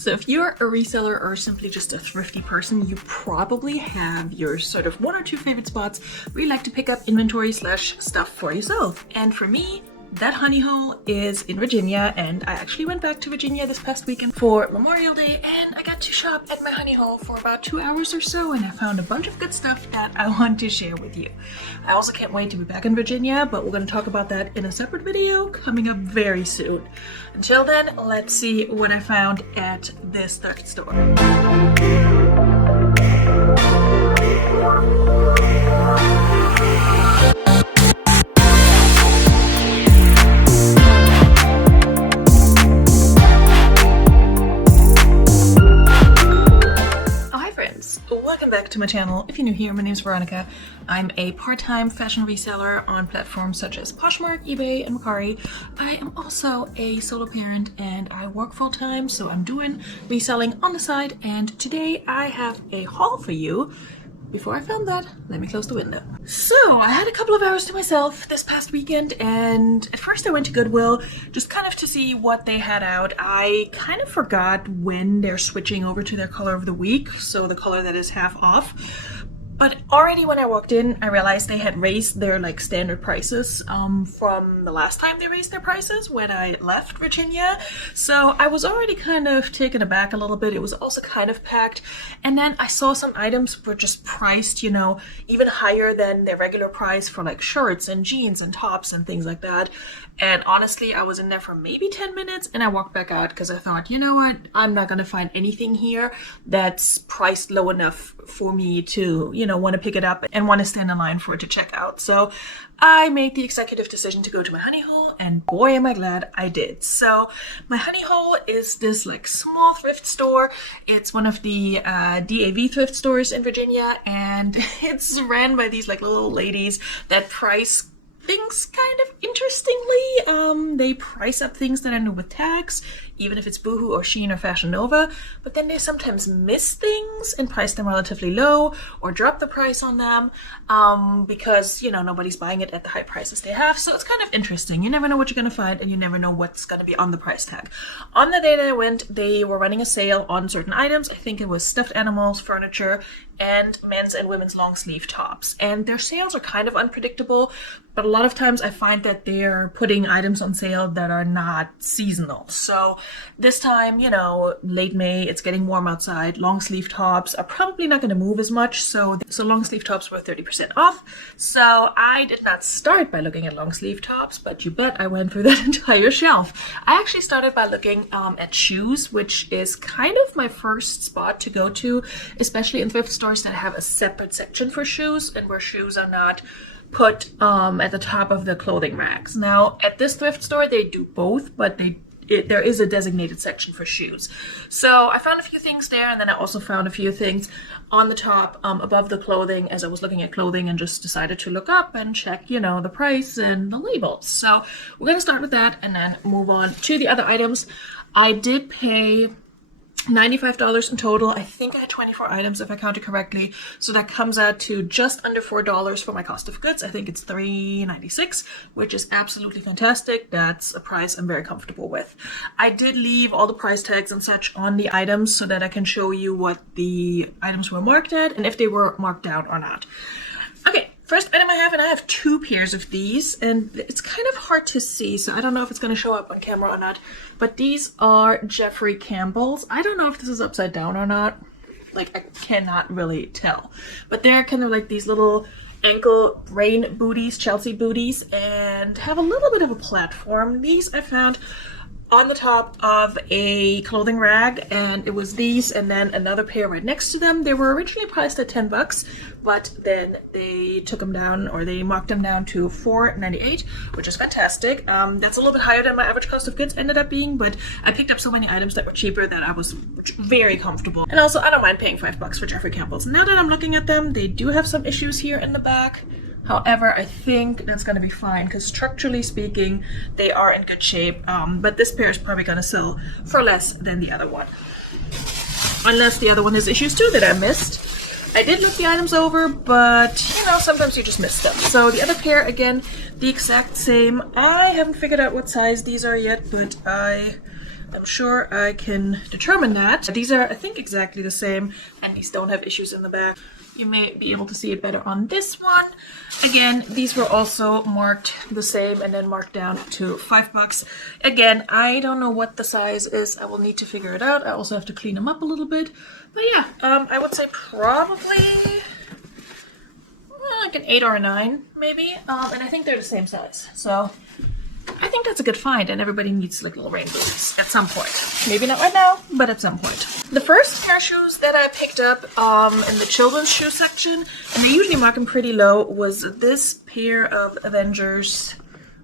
So if you're a reseller or simply just a thrifty person, you probably have your sort of one or two favorite spots where you like to pick up inventory slash stuff for yourself. And for me, that honey hole is in Virginia, and I actually went back to Virginia this past weekend for Memorial Day, and I got to shop at my honey hole for about 2 hours or so, and I found a bunch of good stuff that I want to share with you. I also can't wait to be back in Virginia, but we're going to talk about that in a separate video coming up very soon. Until then, let's see what I found at this thrift store. Welcome back to my channel. If you're new here, my name is Veronika. I'm a part-time fashion reseller on platforms such as Poshmark, eBay, and Mercari. I am also a solo parent and I work full-time, so I'm doing reselling on the side, and today I have a haul for you. Before I film that, let me close the window. So I had a couple of hours to myself this past weekend, and at first I went to Goodwill just kind of to see what they had out. I kind of forgot when they're switching over to their color of the week, so the color that is half off. But already when I walked in, I realized they had raised their standard prices from the last time they raised their prices when I left Virginia. So I was already kind of taken aback a little bit. It was also kind of packed. And then I saw some items were just priced, you know, even higher than their regular price for like shirts and jeans and tops and things like that. And honestly, I was in there for maybe 10 minutes and I walked back out because I thought, you know what, I'm not going to find anything here that's priced low enough for me to, you know, want to pick it up and want to stand in line for it to check out. So I made the executive decision to go to my honey hole, and boy am I glad I did. So my honey hole is this like small thrift store. It's one of the DAV thrift stores in Virginia, and it's ran by these like little ladies that price things kind of interestingly. They price up things that are new with tags, even if it's Boohoo or Shein or Fashion Nova, but then they sometimes miss things and price them relatively low or drop the price on them because, you know, nobody's buying it at the high prices they have. So it's kind of interesting. You never know what you're going to find, and you never know what's going to be on the price tag. On the day that I went, they were running a sale on certain items. I think it was stuffed animals, furniture, and men's and women's long sleeve tops. And their sales are kind of unpredictable, but a lot of times I find that they're putting items on sale that are not seasonal. So this time, you know, late May, it's getting warm outside. Long sleeve tops are probably not going to move as much. So long sleeve tops were 30% off. So I did not start by looking at long sleeve tops, but you bet I went through that entire shelf. I actually started by looking at shoes, which is kind of my first spot to go to, especially in thrift stores that have a separate section for shoes and where shoes are not put at the top of the clothing racks. Now, at this thrift store, they do both, but there is a designated section for shoes. So I found a few things there, and then I also found a few things on the top above the clothing as I was looking at clothing, and just decided to look up and check, you know, the price and the labels. So we're going to start with that and then move on to the other items. I did pay $95 in total. I think I had 24 items if I counted correctly. So that comes out to just under $4 for my cost of goods. I think it's $3.96, which is absolutely fantastic. That's a price I'm very comfortable with. I did leave all the price tags and such on the items so that I can show you what the items were marked at and if they were marked down or not. Okay. First item I have, and I have two pairs of these, and it's kind of hard to see, so I don't know if it's going to show up on camera or not, but these are Jeffrey Campbell's. I don't know if this is upside down or not. Like, I cannot really tell. But they're kind of like these little ankle rain booties, Chelsea booties, and have a little bit of a platform. These I found on the top of a clothing rag, and it was these and then another pair right next to them. They were originally priced at $10, but then they took them down, or they marked them down to $4.98, which is fantastic. That's a little bit higher than my average cost of goods ended up being, but I picked up so many items that were cheaper that I was very comfortable. And also, I don't mind paying $5 for Jeffrey Campbell's. Now that I'm looking at them, they do have some issues here in the back. However, I think that's going to be fine because structurally speaking, they are in good shape. But this pair is probably going to sell for less than the other one. Unless the other one has issues too that I missed. I did look the items over, but you know, sometimes you just miss them. So the other pair, again, the exact same. I haven't figured out what size these are yet, but I I'm sure I can determine that. These are, I think, exactly the same, and these don't have issues in the back. You may be able to see it better on this one. Again, these were also marked the same and then marked down to $5. Again, I don't know what the size is. I will need to figure it out. I also have to clean them up a little bit. But yeah, I would say probably like an 8 or a 9, maybe. And I think they're the same size. So I think that's a good find, and everybody needs like little rain boots at some point. Maybe not right now, but at some point. The first pair of shoes that I picked up in the children's shoe section, and they usually mark them pretty low, was this pair of Avengers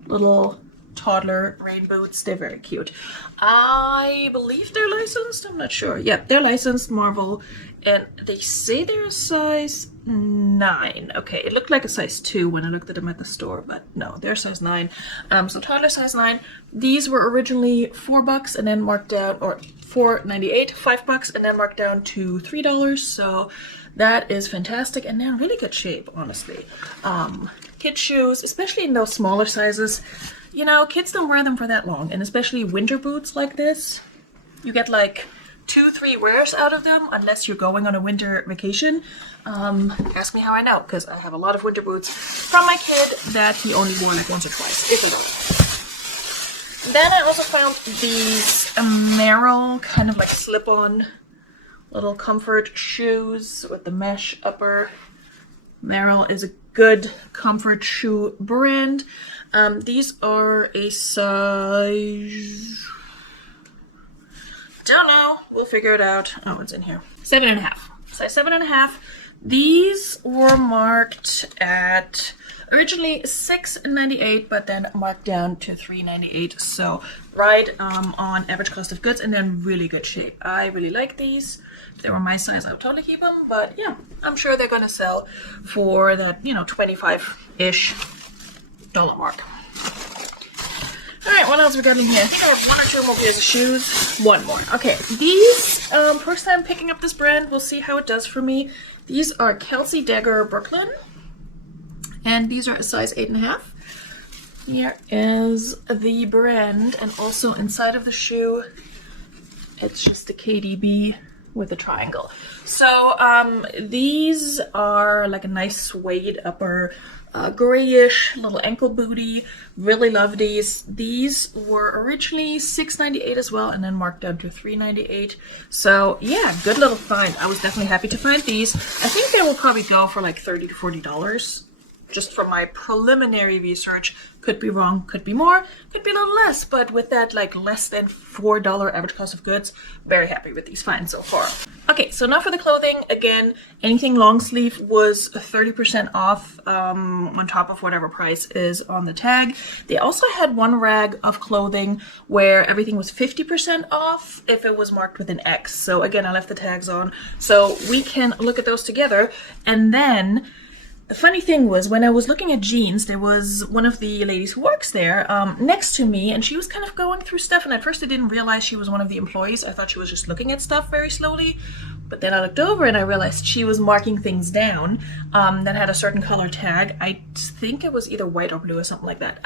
little toddler rain boots. They're very cute. I believe they're licensed. I'm not sure. Yeah, they're licensed, Marvel, and they say they're a size 9. Okay, it looked like a size 2 when I looked at them at the store, but no, they're size 9. So toddler size 9. These were originally $4 and then marked down, or $4.98, $5 and then marked down to $3. So that is fantastic, and they're in really good shape, honestly. Kid shoes, especially in those smaller sizes. You know, kids don't wear them for that long, and especially winter boots like this. You get like 2-3 wears out of them unless you're going on a winter vacation. Ask me how I know, because I have a lot of winter boots from my kid that he only wore like once or twice, if at all. Then I also found these Merrell kind of like slip-on little comfort shoes with the mesh upper. Merrell is a good comfort shoe brand. These are a size, don't know, we'll figure it out. Oh, it's in here. 7.5. Size 7.5. These were marked at originally $6.98, but then marked down to $3.98. So right on average cost of goods, and then really good shape. I really like these. If they were my size, I would totally keep them. But yeah, I'm sure they're gonna sell for that, you know, 25-ish dollar mark. Alright, what else we got in here? I think I have 1 or 2 more pairs of shoes. 1 more. Okay, these, first time picking up this brand, we'll see how it does for me. These are Kelsey Dagger Brooklyn, and these are a size 8.5. Here is the brand, and also inside of the shoe, it's just the KDB with a triangle. So, these are like a nice suede upper, grayish little ankle booty. Really love these. These were originally $6.98 as well, and then marked down to $3.98. So yeah, good little find. I was definitely happy to find these. I think they will probably go for like $30 to $40. Just from my preliminary research. Could be wrong, could be more, could be a little less, but with that like less than $4 average cost of goods, very happy with these finds so far. Okay, so now for the clothing. Again, anything long sleeve was 30% off on top of whatever price is on the tag. They also had one rag of clothing where everything was 50% off if it was marked with an X. So again, I left the tags on so we can look at those together. And then the funny thing was, when I was looking at jeans, there was one of the ladies who works there next to me, and she was kind of going through stuff, and at first I didn't realize she was one of the employees. I thought she was just looking at stuff very slowly, but then I looked over and I realized she was marking things down that had a certain color tag. I think it was either white or blue or something like that.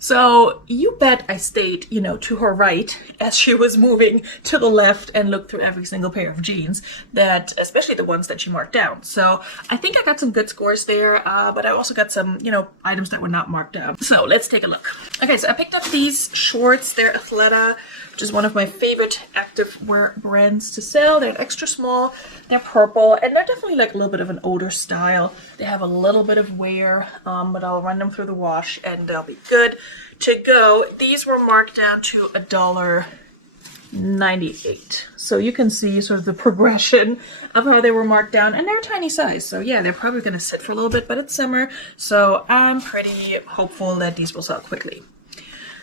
So you bet I stayed, you know, to her right as she was moving to the left and looked through every single pair of jeans, that, especially the ones that she marked down. So I think I got some good scores there, but I also got some, you know, items that were not marked down. So let's take a look. Okay, so I picked up these shorts. They're Athleta, which is one of my favorite active wear brands to sell. They're extra small, they're purple, and they're definitely like a little bit of an older style. They have a little bit of wear, but I'll run them through the wash and they'll be good to go. These were marked down to $1.98. So you can see sort of the progression of how they were marked down, and they're a tiny size. So yeah, they're probably gonna sit for a little bit, but it's summer, so I'm pretty hopeful that these will sell quickly.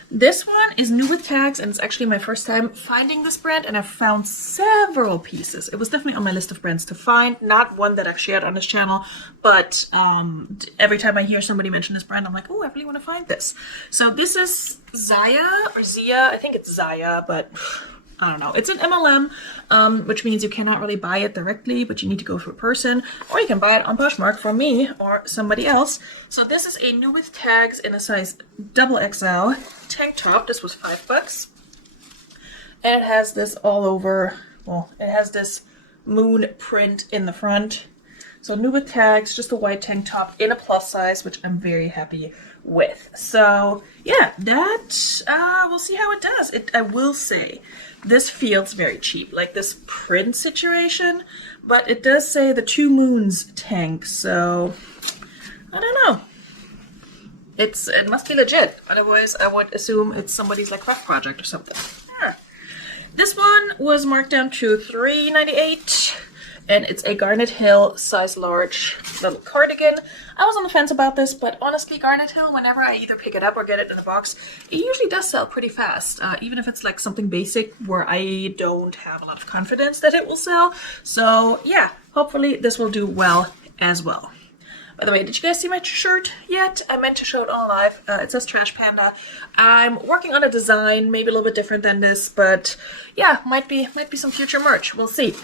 This one is new with tags, and it's actually my first time finding this brand, and I've found several pieces. It was definitely on my list of brands to find, not one that I've shared on this channel, but every time I hear somebody mention this brand, I'm like, oh, I really want to find this. So this is Zaya, or Zia, I think it's Zaya, but I don't know. It's an MLM, which means you cannot really buy it directly, but you need to go through a person, or you can buy it on Poshmark from me or somebody else. So this is a new with tags in a size XXL tank top. This was $5. And it has this all over, well, it has this moon print in the front. So new with tags, just a white tank top in a plus size, which I'm very happy with. So yeah, that, we'll see how it does. I will say, this feels very cheap, like this print situation, but it does say the 2 moons tank, so I don't know. It must be legit, otherwise I would assume it's somebody's like craft project or something. Yeah. This one was marked down to $3.98. And it's a Garnet Hill size large little cardigan. I was on the fence about this, but honestly, Garnet Hill, whenever I either pick it up or get it in a box, it usually does sell pretty fast, even if it's like something basic where I don't have a lot of confidence that it will sell. So yeah, hopefully this will do well as well. By the way, did you guys see my shirt yet? I meant to show it on live. It says Trash Panda. I'm working on a design, maybe a little bit different than this, but yeah, might be some future merch. We'll see.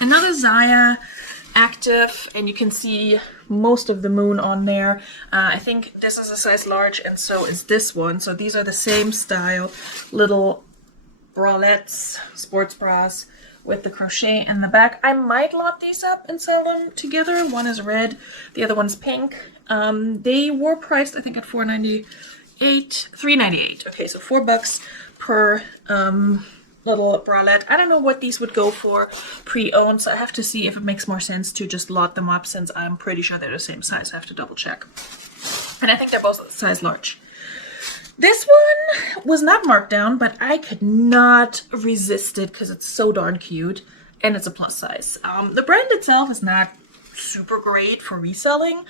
Another Zaya active, and you can see most of the moon on there. I think this is a size large, and so is this one. So these are the same style, little bralettes, sports bras with the crochet in the back. I might lot these up and sell them together. One is red, the other one's pink. They were priced, I think, at $3.98. Okay, so $4 per little bralette. I don't know what these would go for pre-owned, so I have to see if it makes more sense to just lot them up, since I'm pretty sure they're the same size. I have to double check. And I think they're both size large. This one was not marked down, but I could not resist it because it's so darn cute, and it's a plus size. The brand itself is not super great for reselling,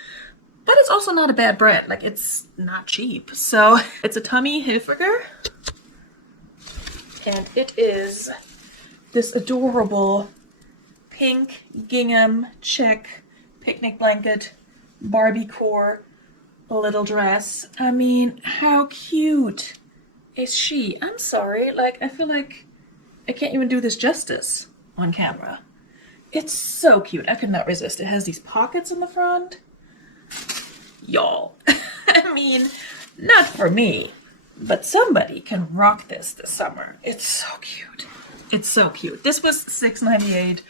but it's also not a bad brand. Like, it's not cheap. So it's a Tommy Hilfiger. And it is this adorable pink gingham check picnic blanket Barbie core little dress. I mean, how cute is she? I'm sorry, like, I feel like I can't even do this justice on camera. It's so cute. I could not resist. It has these pockets in the front. Y'all. I mean, not for me. But somebody can rock this summer. It's so cute. It's so cute. This was $6.98.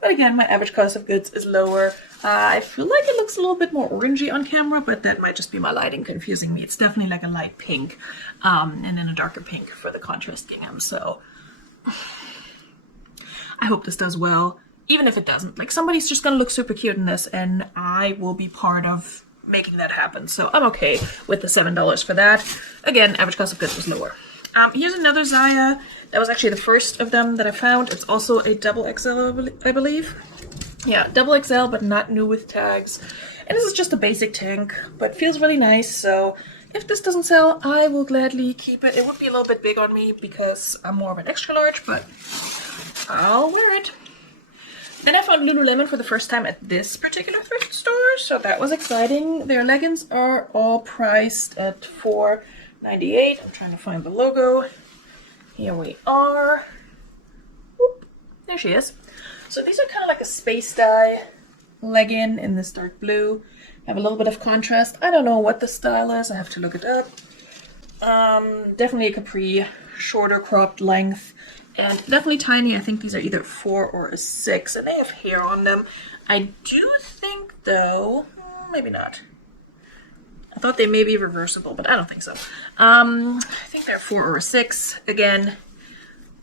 But again, my average cost of goods is lower. I feel like it looks a little bit more orangey on camera, but that might just be my lighting confusing me. It's definitely like a light pink, and then a darker pink for the contrast gingham. So I hope this does well. Even if it doesn't, like, somebody's just gonna look super cute in this, and I will be part of making that happen. So I'm okay with the $7 for that. Again, average cost of goods was lower. Here's another Zaya. That was actually the first of them that I found. It's also a double XL, I believe. Yeah, double XL, but not new with tags. And this is just a basic tank, but feels really nice. So if this doesn't sell, I will gladly keep it. It would be a little bit big on me because I'm more of an extra large, but I'll wear it. Then I found Lululemon for the first time at this particular thrift store, so that was exciting. Their leggings are all priced at $4.98. I'm trying to find the logo. Here we are. Whoop, there she is. So these are kind of like a space dye legging in this dark blue. Have a little bit of contrast. I don't know what the style is. I have to look it up. Definitely a capri, shorter cropped length. And definitely tiny. I think these are either 4 or a 6, and they have hair on them. I do think, though, maybe not. I thought they may be reversible, but I don't think so. I think they're 4 or a 6. Again,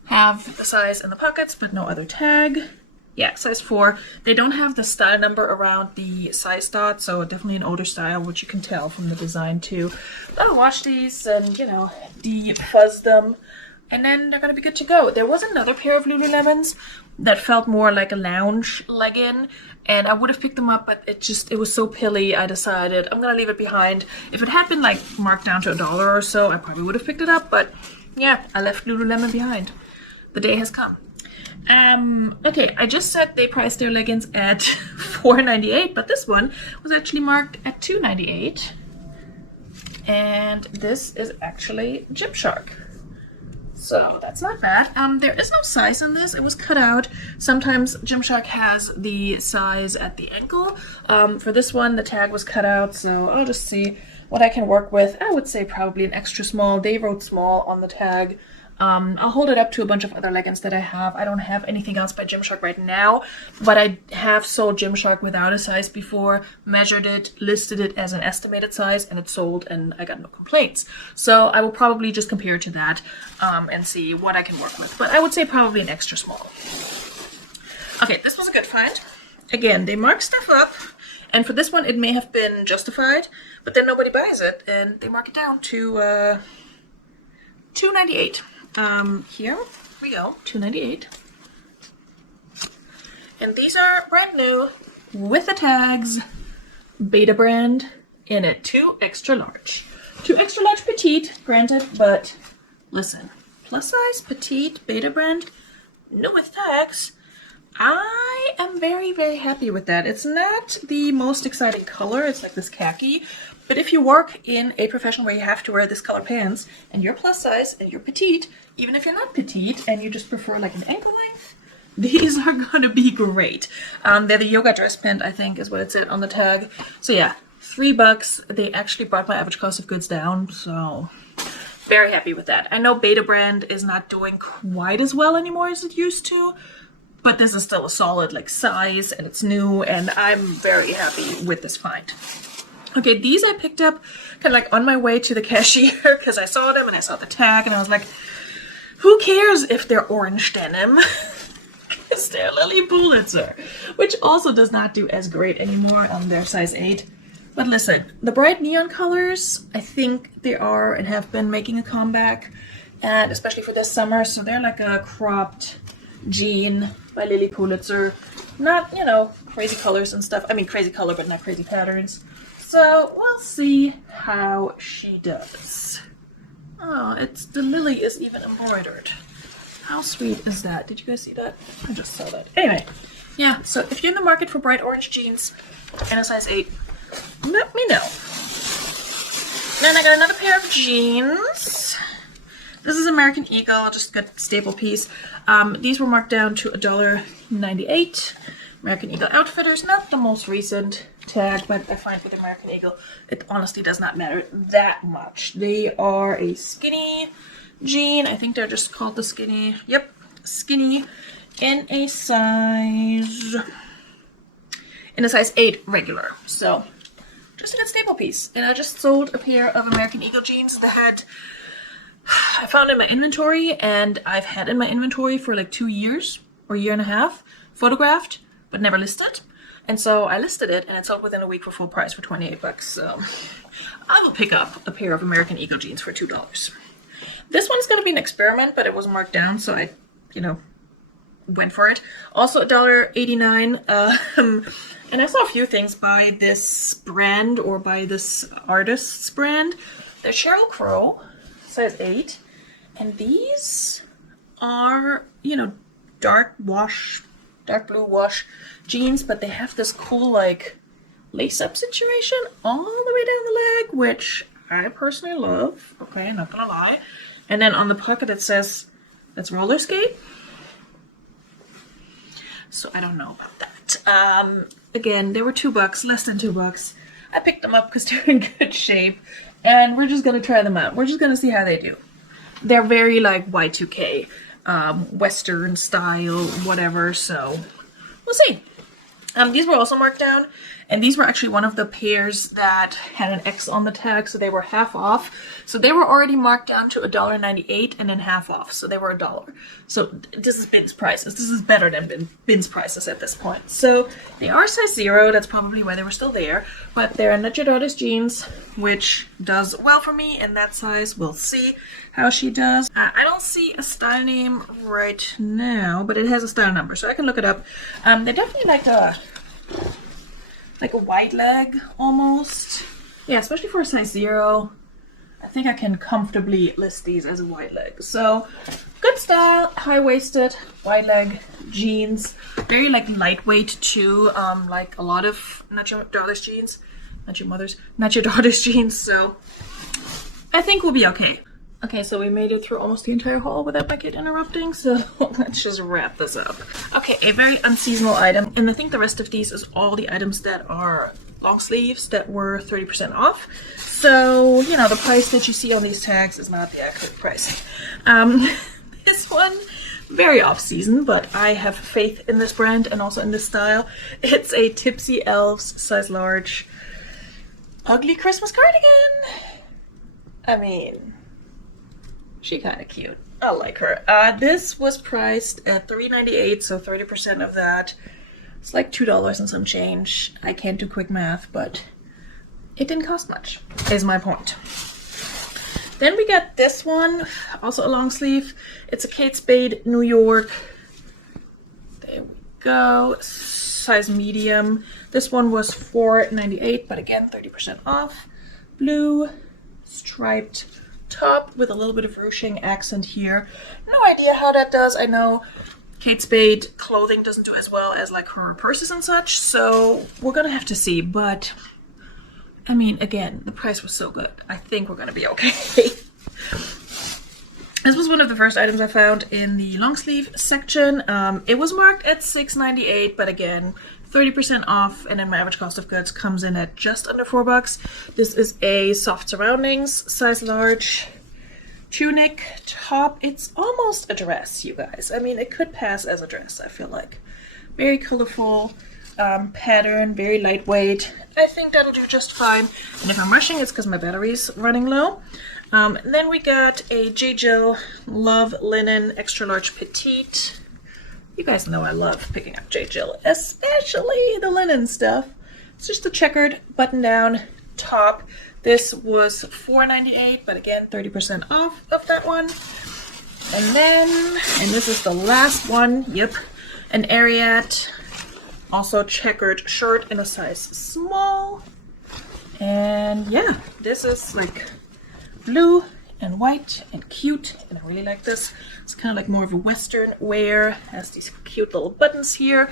have the size in the pockets, but no other tag. Yeah, size 4. They don't have the style number around the size dot, so definitely an older style, which you can tell from the design too. I'll wash these and, you know, defuzz them. And then they're going to be good to go. There was another pair of Lululemons that felt more like a lounge legging, and I would have picked them up, but it was so pilly, I decided I'm going to leave it behind. If it had been like marked down to $1 or so, I probably would have picked it up, but yeah, I left Lululemon behind. The day has come. Okay, I just said they priced their leggings at $4.98, but this one was actually marked at $2.98. And this is actually Gymshark. So that's not bad. There is no size in this. It was cut out. Sometimes Gymshark has the size at the ankle. For this one, the tag was cut out, so I'll just see what I can work with. I would say probably an extra small. They wrote small on the tag. I'll hold it up to a bunch of other leggings that I have. I don't have anything else by Gymshark right now, but I have sold Gymshark without a size before, measured it, listed it as an estimated size, and it sold, and I got no complaints. So I will probably just compare it to that and see what I can work with. But I would say probably an extra small. Okay, this was a good find. Again, they mark stuff up, and for this one it may have been justified, but then nobody buys it, and they mark it down to $2.98. Here we go, $2.98. And these are brand new with the tags, Beta brand in it. 2 extra large. 2 extra large petite, granted, but listen, plus size, petite, Beta brand, new with tags. I am very, very happy with that. It's not the most exciting color. It's like this khaki. But if you work in a profession where you have to wear this color pants and you're plus size and you're petite, even if you're not petite and you just prefer like an ankle length, these are gonna be great. They're the yoga dress pant, I think is what it said on the tag. So yeah, $3. They actually brought my average cost of goods down, so very happy with that. I know Beta brand is not doing quite as well anymore as it used to, but this is still a solid like size and it's new, and I'm very happy with this find. Okay, these I picked up kind of like on my way to the cashier because I saw them and I saw the tag and I was like, who cares if they're orange denim? Because they're Lily Pulitzer, which also does not do as great anymore on their size 8. But listen, the bright neon colors, I think they are and have been making a comeback, and especially for this summer. So they're like a cropped jean by Lily Pulitzer. Not, you know, crazy colors and stuff. I mean, crazy color, but not crazy patterns. So we'll see how she does. Oh, the lily is even embroidered. How sweet is that? Did you guys see that? I just saw that. Anyway, yeah, so if you're in the market for bright orange jeans and a size 8, let me know. Then I got another pair of jeans. This is American Eagle, just a staple piece. These were marked down to $1.98. American Eagle Outfitters, not the most recent tag, but I find with American Eagle, it honestly does not matter that much. They are a skinny jean. I think they're just called the skinny. Yep, skinny in a size 8 regular. So just a good staple piece. And I just sold a pair of American Eagle jeans that I found in my inventory, and I've had in my inventory for like 2 years or a year and a half, photographed but never listed. And so I listed it, and it sold within a week for full price for $28. So I will pick up a pair of American Eagle jeans for $2. This one's going to be an experiment, but it was marked down, so I, went for it. Also $1.89. And I saw a few things by this brand or by this artist's brand. They're Sheryl Crow, size 8. And these are, dark blue wash jeans, but they have this cool like lace-up situation all the way down the leg, which I personally love. Okay, not gonna lie. And then on the pocket it says that's roller skate. So I don't know about that. Again, they were $2, less than $2. I picked them up because they're in good shape, and we're just gonna try them out. We're just gonna see how they do. They're very like Y2K. Western style, whatever, so we'll see. These were also marked down, and these were actually one of the pairs that had an X on the tag, so they were half off. So they were already marked down to $1.98 and then half off, so they were $1. So this is Bin's prices. This is better than Bin's prices at this point. So they are size 0, that's probably why they were still there, but they're Not Your Daughter's jeans, which does well for me in that size. We'll see how she does. I don't see a style name right now, but it has a style number, so I can look it up. They're definitely like a wide leg almost. Yeah, especially for a size 0. I think I can comfortably list these as a wide leg. So good style, high-waisted, wide leg jeans. Very like lightweight too, like a lot of Not Your Daughter's jeans. Not Your Daughter's jeans, so I think we'll be okay. Okay, so we made it through almost the entire haul without my kid interrupting, so let's just wrap this up. Okay, a very unseasonal item, and I think the rest of these is all the items that are long sleeves that were 30% off. So, the price that you see on these tags is not the accurate price. this one. Very off-season, but I have faith in this brand and also in this style. It's a Tipsy Elves size large ugly Christmas cardigan. I mean, she kind of cute. I like her. This was priced at $3.98, so 30% of that. It's like $2 and some change. I can't do quick math, but it didn't cost much, is my point. Then we got this one, also a long sleeve. It's a Kate Spade New York. There we go. Size medium. This one was $4.98, but again, 30% off. Blue striped top with a little bit of ruching accent here. No idea how that does. I know Kate Spade clothing doesn't do as well as like her purses and such, so we're gonna have to see, but I mean, again, the price was so good. I think we're gonna be okay. This was one of the first items I found in the long sleeve section. It was marked at $6.98, but again, 30% off, and then my average cost of goods comes in at just under $4. This is a soft surroundings, size large tunic top. It's almost a dress, you guys. I mean, it could pass as a dress, I feel like. Very colorful. Pattern, very lightweight. I think that'll do just fine. And if I'm rushing, it's because my battery's running low. Then we got a J. Jill Love Linen Extra Large Petite. You guys know I love picking up J. Jill, especially the linen stuff. It's just a checkered button-down top. This was $4.98, but again, 30% off of that one. And then, and this is the last one, yep, an Ariat. Also checkered shirt in a size small. And yeah, this is like blue and white and cute, and I really like this. It's kind of like more of a Western wear. Has these cute little buttons here.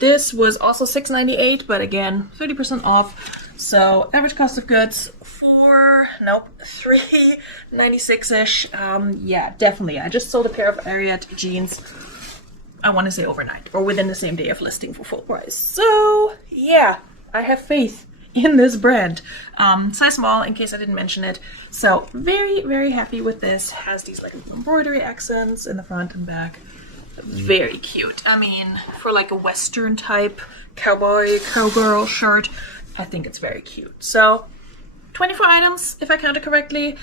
This was also $6.98, but again, 30% off. So average cost of goods $3.96-ish. Yeah, definitely. I just sold a pair of Ariat jeans, I want to say overnight or within the same day of listing for full price. So yeah, I have faith in this brand. Size small, in case I didn't mention it. So very, very happy with this. Has these like embroidery accents in the front and back. Very cute. I mean, for like a Western type cowboy, cowgirl shirt, I think it's very cute. So 24 items, if I counted correctly.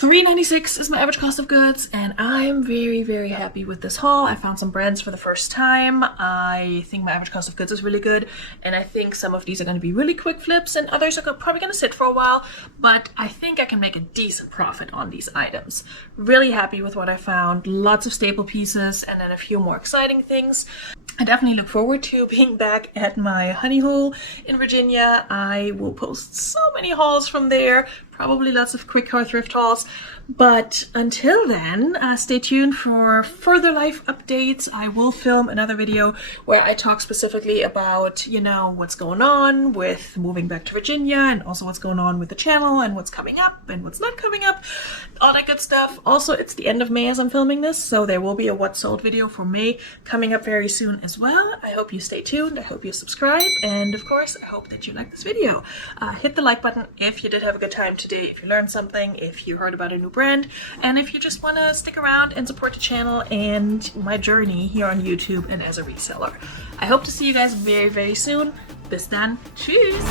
$3.96 is my average cost of goods, and I'm very, very happy with this haul. I found some brands for the first time. I think my average cost of goods is really good, and I think some of these are going to be really quick flips, and others are probably going to sit for a while, but I think I can make a decent profit on these items. Really happy with what I found. Lots of staple pieces, and then a few more exciting things. I definitely look forward to being back at my honey hole in Virginia. I will post so many hauls from there, probably lots of quick car thrift hauls. But until then, stay tuned for further life updates. I will film another video where I talk specifically about, you know, what's going on with moving back to Virginia, and also what's going on with the channel and what's coming up and what's not coming up, all that good stuff. Also, it's the end of May as I'm filming this, so there will be a what sold video for May coming up very soon as well. I hope you stay tuned. I hope you subscribe, and of course, I hope that you like this video. Hit the like button if you did have a good time today, if you learned something, if you heard about a new brand, and if you just want to stick around and support the channel and my journey here on YouTube and as a reseller. I hope to see you guys very, very soon. Bis dann. Tschüss.